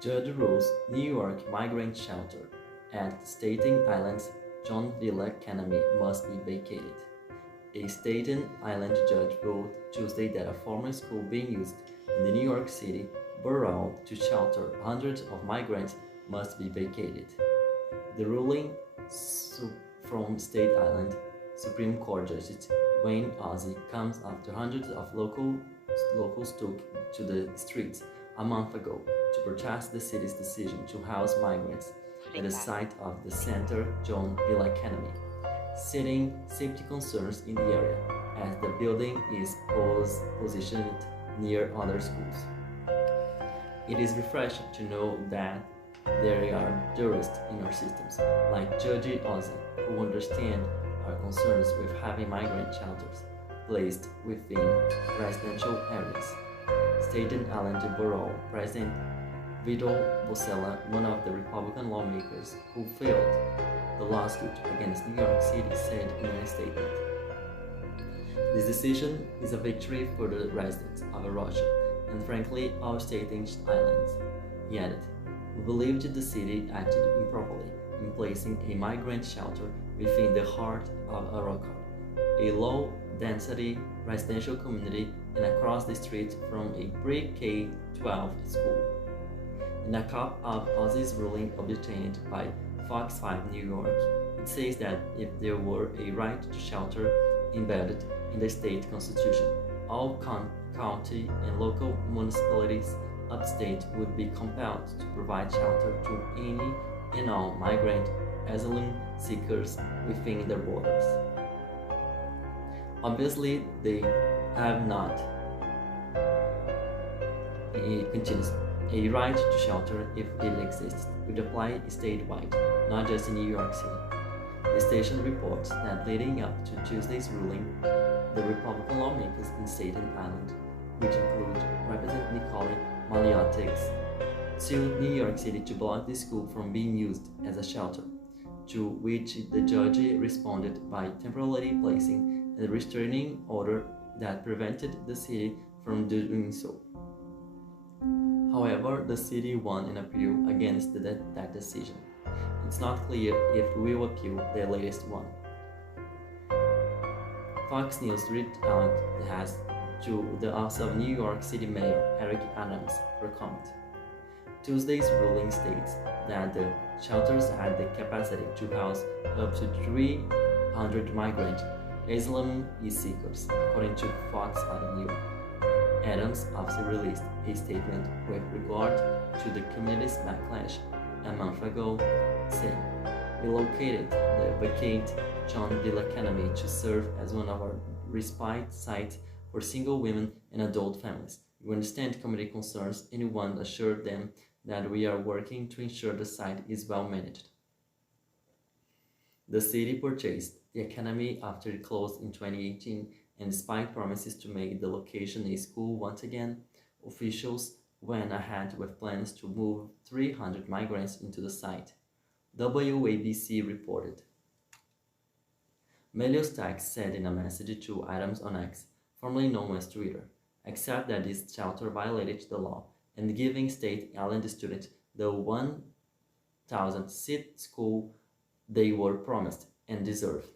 Judge rules New York migrant shelter at Staten Island's John Villa Academy must be vacated. A Staten Island judge ruled Tuesday that a former school being used in the New York City Borough to shelter hundreds of migrants must be vacated. The ruling from Staten Island Supreme Court Judge Judge Ozzi comes after hundreds of locals took to the streets a month ago to protest the city's decision to house migrants at the site of the Center John Villa Academy, citing safety concerns in the area as the building is positioned near other schools. It is refreshing to know that there are jurists in our systems, like Judge Ozzi, who understand our concerns with having migrant shelters placed within residential areas. Staten Island Borough President Vito, Fossella, one of the Republican lawmakers who filed the lawsuit against New York City, said in a statement, "This decision is a victory for the residents of Russia and frankly our Staten Island." He added, "We believed the city acted improperly in placing a migrant shelter within the heart of Arakan, a low-density residential community and across the street from a pre-K-12 school." In a copy of Ozzi's ruling obtained by Fox 5 New York, it says that if there were a right to shelter embedded in the state constitution, all county and local municipalities upstate would be compelled to provide shelter to any and all migrant asylum seekers within their borders. Obviously, they have not. It continues. A right to shelter, if it exists, would apply statewide, not just in New York City. The station reports that leading up to Tuesday's ruling, the Republican lawmakers in Staten Island, which include Representative Nicole Maliotics, sued New York City to block the school from being used as a shelter, to which the judge responded by temporarily placing a restraining order that prevented the city from doing so. However, the city won an appeal against that decision. It's not clear if we will appeal the latest one. Fox News reached out to the Office of New York City Mayor Eric Adams for comment. Tuesday's ruling states that the shelters had the capacity to house up to 300 migrant asylum seekers, according to Fox 5 News. Adams also released a statement with regard to the community's backlash a month ago, saying, "We located the vacated John Villa Academy to serve as one of our respite sites for single women and adult families. We understand community concerns and we want to assure them that we are working to ensure the site is well managed." The city purchased the academy after it closed in 2018, and despite promises to make the location a school once again, officials went ahead with plans to move 300 migrants into the site. WABC reported. Melios Tax said in a message to Adams on X, formerly known as Twitter, "Except that this shelter violated the law and giving Staten Island students the 1,000-seat school they were promised and deserve."